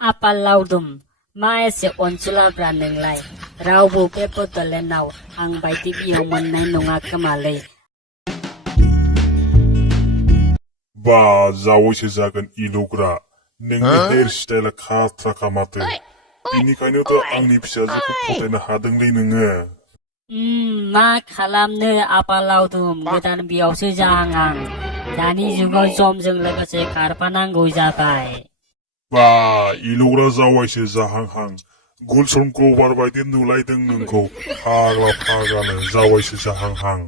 आपाल लावदुम मा एसे अनसुलाब्रा नोंलाय रावबो बे बड'लेण्डआव आं बायदि बियाव मोननाय नङा खोमालै। बा जावैसो जागोन इलुग्रा नोंनि हेयार स्टाइला खाथ्राखा माथो बेनिखायनोथ' आंनि फिसाजोखौ फसायनो हादोंलै नोङो। मा खालामनो आपाल लावदुम गोदान बियावसो जाहां आं दानि जुगाव समजों लोगोसे खारफानांगौ जाबाय। बा इलुग्रा जावायसो जाहांहां गुलशन ग्रबार बायदि नुलायदों नोंखौ फाग्ला फाग्लानो जावायसो जाहांहां।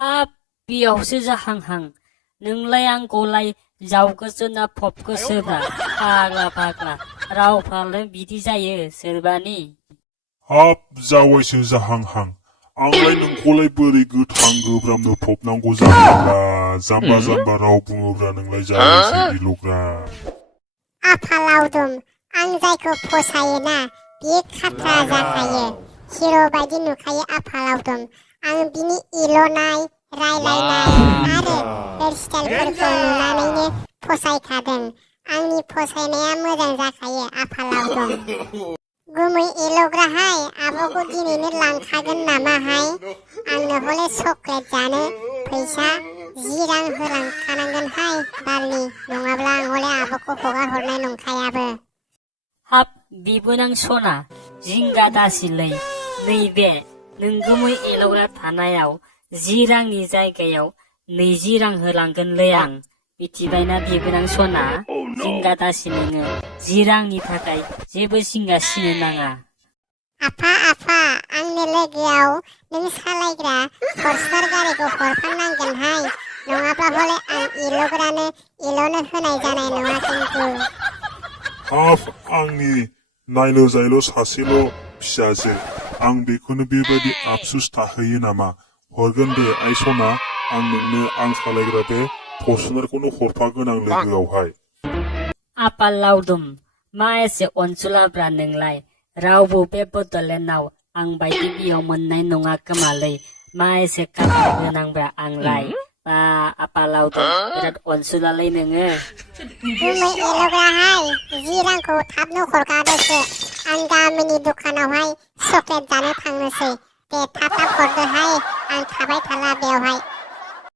हाब बियावसो जाहांहां नोंलाय आंखौलाय जावगोसो ना फबगोसोब्रा फाग्ला फाग्ला रावफ्रालाय बिदि जायो सोरबानि। हाब जावायसो जाहांहां आंलाय नोंखौलाय बोरै गोथां गोब्रामनो फबनांगौ जायोब्रा जाम्बा जाम्बा राव बुङोब्रा नोंलाय जावायसो इलुग्रा। आफा लावदुम आं जायखौ फसायोना बियो खाथ्रा जाखायो हिर' बायदि नुखायो आफा लावदुम आं बिनि इल'नाय रायलायनाय आरो हेयार स्टाइलफोरखौ नुनानैनो फसायखादों आंनि फसायनाया मोजां जाखायो आफा लावदुम। गुमै एल'ग्राहाय आब'खौ दिनैनो लांखागोन नामाहाय आंनो हले चक्लेट जानो फैसा 10 रां होलांखानांगोनहाय बारनि नङाब्ला आं हले आब'खौ हगार हरनाय नंखायाबो। हाब बिबोनां सना जिंगा दासिलै नैबे नोंगुमै एल'ग्रा थानायाव 10 रांनि जायगायाव 20 रां होलांगोनलै आं मिथिबायना बिबोनां सना जिंगा दासि नोङो 10 रांनि थाखाय जेबो जिंगा सिनो नाङा। आफा आफा आंनो लोगोआव नों सालायग्रा फरस्टार गारिखौ हरफानांगोनहाय नङाब्ला हले आं इल'ग्रानो इल'नो होनाय जानाय नङा खिन्थु। हाब आंनि नायनो जायल' सासेल' फिसाजो आं बेखौनो बेबायदि आफसुस थाहैयो नामा हरगोन दे आइ सना आं नोंनो आं सालायग्रा बे फरसुनारखौनो हरफागोन आं लोगोआवहाय। आपाल लावदुम मा एसे अनसुलाब्रा नोंलाय रावबो बे बड'लेण्डआव आं बायदि बियाव मोननाय नङा खोमालै मा एसे खाफाल गोनांब्रा आंलाय बा आपाल लावदुम बिराद अनसुलालै नोङो। गुमै एल'ग्राहाय 10 रांखौ थाबनो हरखादोसो आं गामिनि दखानावहाय चक्लेट जानो थांनोसै दे थाब थाब हरदोहाय आं थाबाय थाला बेवहाय।